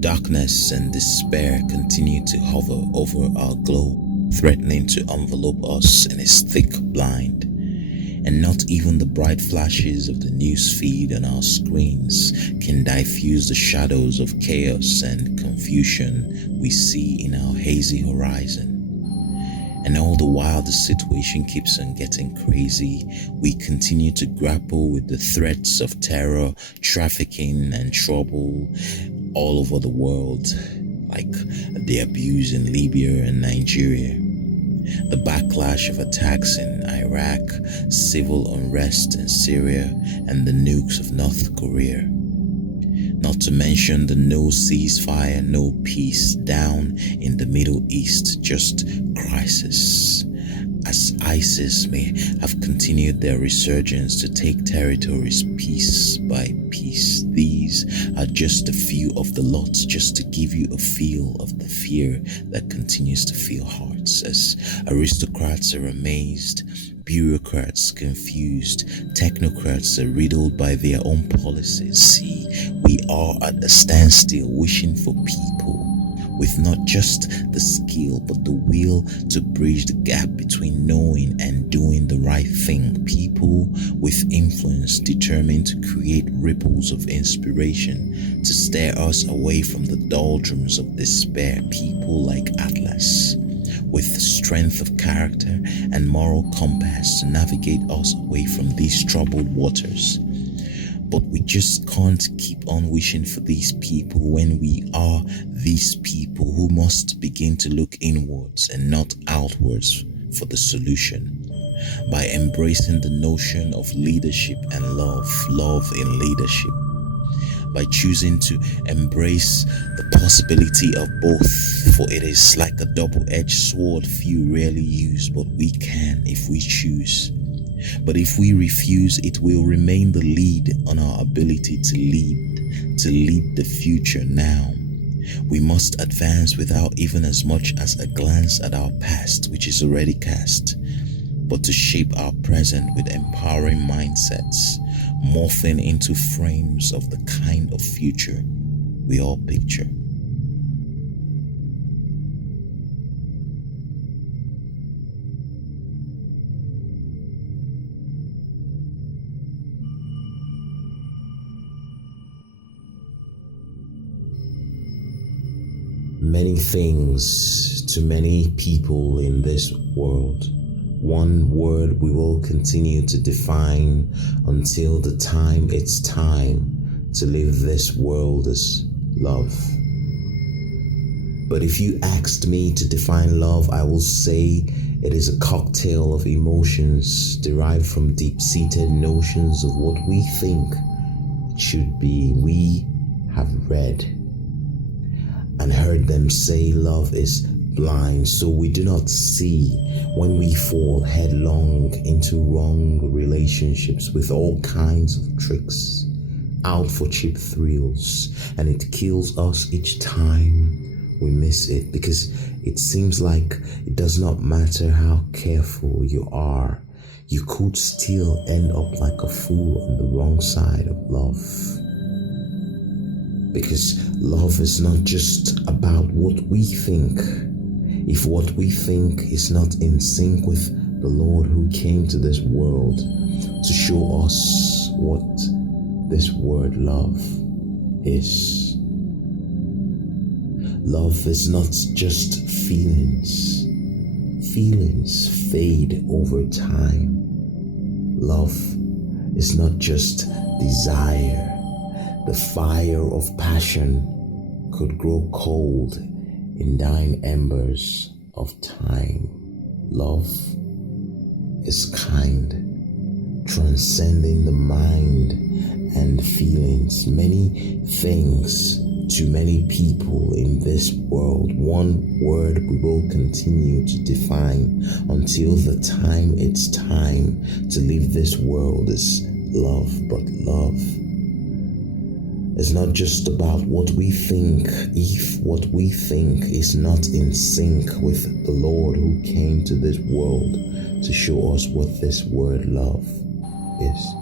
Darkness and despair continue to hover over our globe, threatening to envelop us in its thick blind. And not even the bright flashes of the news feed on our screens can diffuse the shadows of chaos and confusion we see in our hazy horizon. And all the while the situation keeps on getting crazy, we continue to grapple with the threats of terror, trafficking, and trouble all over the world, like the abuse in Libya and Nigeria, the backlash of attacks in Iraq, civil unrest in Syria, and the nukes of North Korea. Not to mention the no ceasefire, no peace down in the Middle East, just crisis. As ISIS may have continued their resurgence to take territories piece by piece. These are just a few of the lots, just to give you a feel of the fear that continues to fill hearts as aristocrats are amazed, bureaucrats confused, technocrats are riddled by their own policies. See, we are at a standstill wishing for people with not just the skill but the will to bridge the gap between knowing and doing the right thing. People with influence determined to create ripples of inspiration to steer us away from the doldrums of despair. People like Atlas, with the strength of character and moral compass to navigate us away from these troubled waters. But we just can't keep on wishing for these people when we are these people who must begin to look inwards and not outwards for the solution. By embracing the notion of leadership and love in leadership. By choosing to embrace the possibility of both, for it is like a double-edged sword few rarely use, but we can if we choose. But if we refuse, it will remain the lead on our ability to lead the future now. We must advance without even as much as a glance at our past, which is already cast, but to shape our present with empowering mindsets, morphing into frames of the kind of future we all picture. Many things to many people in this world. One word we will continue to define until the time it's time to leave this world is love. But if you asked me to define love, I will say it is a cocktail of emotions derived from deep-seated notions of what we think it should be. We have read and heard them say love is blind, so we do not see when we fall headlong into wrong relationships with all kinds of tricks, out for cheap thrills, and it kills us each time we miss it, because it seems like it does not matter how careful you are, you could still end up like a fool on the wrong side of love. Because love is not just about what we think. If what we think is not in sync with the Lord who came to this world to show us what this word love is. Love is not just feelings. Feelings fade over time. Love is not just desire. The fire of passion could grow cold in dying embers of time. Love is kind, transcending the mind and feelings. Many things to many people in this world. One word we will continue to define until the time it's time to leave this world is love. But love is not just about what we think. If what we think is not in sync with the Lord who came to this world to show us what this word love is.